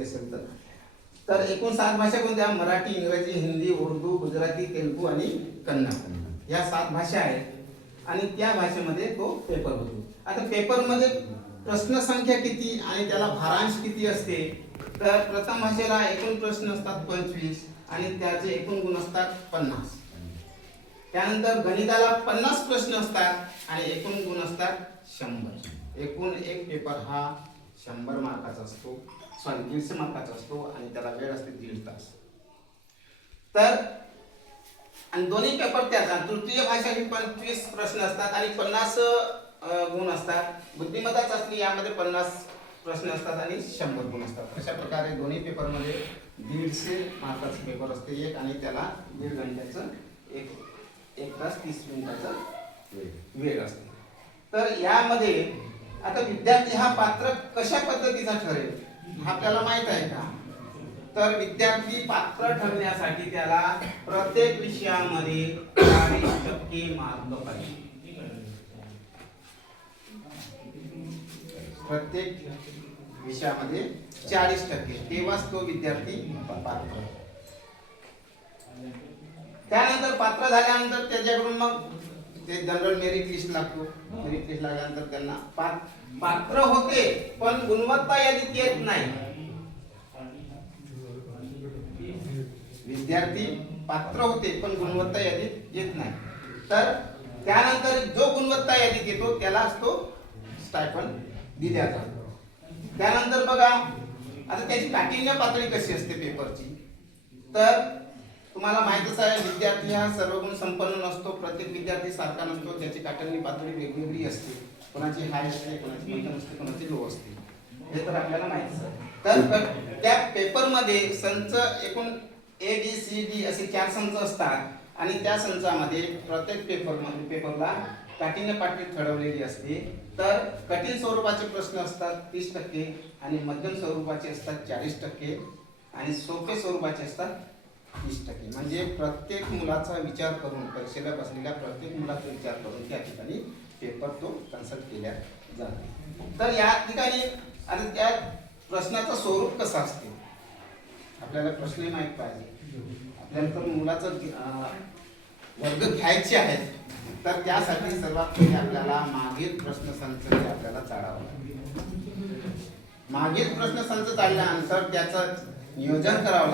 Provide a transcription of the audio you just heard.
माहिती असेल तर एकूण 7 भाषा कोणत्या? मराठी, इंग्रजी, हिंदी, उर्दू, गुजराती, तेलुगू आणि कन्नड या 7 भाषा आहेत आणि त्या भाषेमध्ये तो पेपर होतो. आता पेपरमध्ये प्रश्न संख्या किती आणि त्याला भारांश किती असते? तर प्रथम भाषेला एकूण प्रश्न असतात 25 आणि त्याचे एकूण गुण असतात 50. त्यानंतर गणिताला 50 प्रश्न असतात आणि एकूण गुण असतात 100. एकूण एक पेपर हा 100 मार्काचा असतो, 150 मार्काचा असतो आणि त्याला वेळ असते 1.5 तास. तर आणि दोन्ही पेपर त्याच. तृतीय भाषा ही 25 प्रश्न असतात आणि 50 गुण असतात. बुद्धिमत्ता चाचणी यामध्ये 50 प्रश्न असतात आणि 100 गुण असतात. अशा प्रकारे दोन्ही पेपरमध्ये 150 मार्काचा पेपर असते एक आणि त्याला 1.5 घंट्याचं 1 तास 30 मिनिटाचा वेळ असते. तर यामध्ये आता विद्यार्थी हा पात्र कशा पद्धतीचा ठरेल आपल्याला माहित आहे का? तर विद्यार्थी पात्र ठरण्यासाठी त्याला प्रत्येक विषयामध्ये 40% मार्क पाहिजे. प्रत्येक विषयामध्ये 40%, तेव्हाच तो विद्यार्थी पात्र. त्यानंतर पात्र झाल्यानंतर त्याच्याकडून मग ते जनरल मेरिट लिस्ट लागतो. मेरिट लिस्ट लागल्यानंतर त्यांना पात्र होते पण गुणवत्ता यादीत येत नाही. विद्यार्थी पात्र होते पण गुणवत्ता यादीत येत नाही. तर त्यानंतर जो गुणवत्ता यादीत येतो त्यालाच तो स्टायफंड दिला जातो. त्यानंतर बघा आता त्याची काठिण्य पातळी कशी असते पेपरची. तर तुम्हाला माहितच आहे विद्यार्थी हा सर्वगुण संपन्न नसतो. प्रत्येक विद्यार्थी सारखा नसतो. त्याची काठिण्य पातळी वेगवेगळी असते. कोणाची हाय असते, कोणाची मध्यम असते, कोणाची लो असते. हे तर आपल्याला माहितीच आहे. तर त्या पेपरमध्ये संच एकूण A B C D असे 4 संच असतात आणि त्या संचामध्ये प्रत्येक पेपरला काठिण्य पातळी ठरवलेली असते. तर कठीण स्वरूपाचे प्रश्न असतात 30% आणि मध्यम स्वरूपाचे असतात 40% आणि सोपे स्वरूपाचे असतात 30%. म्हणजे प्रत्येक मुलाचा विचार करून, परीक्षेला बसलेल्या प्रत्येक मुलाचा विचार करून त्या ठिकाणी पेपर तो कन्सल्ट केला जातो. तर या ठिकाणी आता त्या प्रश्नाचं स्वरूप कसं असते आपल्याला प्रश्न माहित पाहिजे. आपल्याला तर मुलाचं वर्ग घ्यायचे आहेत तर त्यासाठी सर्वात पहिले आपल्याला मागील प्रश्नसंच आपल्याला चाळावं लागेल. मागील प्रश्नसंच चालल्यानंतर त्याचं नियोजन करावं